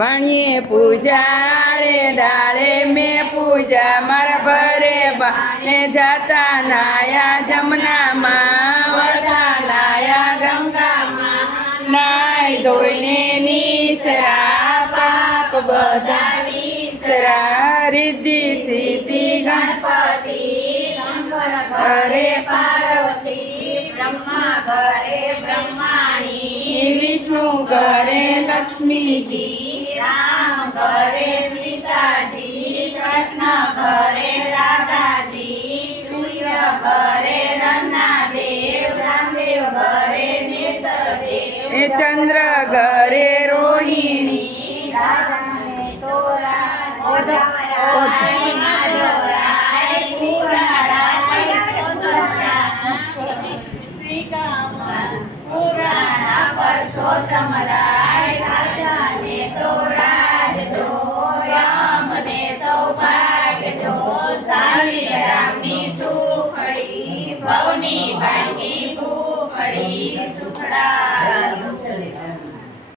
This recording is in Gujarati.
વણીએ પૂજા રે ડાળે મેં પૂજા મારા ભરે બાને જાતા નાયા જમનામાં વરદા લાયા ગંગામાં નાય ધોઈને નીસરા પાપ બધા વિસરા રિદ્ધિ સિદ્ધિ ગણપતિ શંકર ઘરે પાર્વતી બ્રહ્મા ઘરે બ્રહ્માણી વિષ્ણુ ઘરે લક્ષ્મીજી રામ ઘરે સીતાજી કૃષ્ણ ઘરે રાધાજી સૂર્ય ઘરે રન્નાદેવ રામદેવ ઘરે નેત્રદેવ ચંદ્ર ઘરે રોહિણી રાધાને તોરા પુરુષોત્તમ રાજાને તો રાજ દો અમને સૌભાગ્ય દો શાલિગ્રામની સુખડી ભવની ભાંગી ભૂખડી સુખડા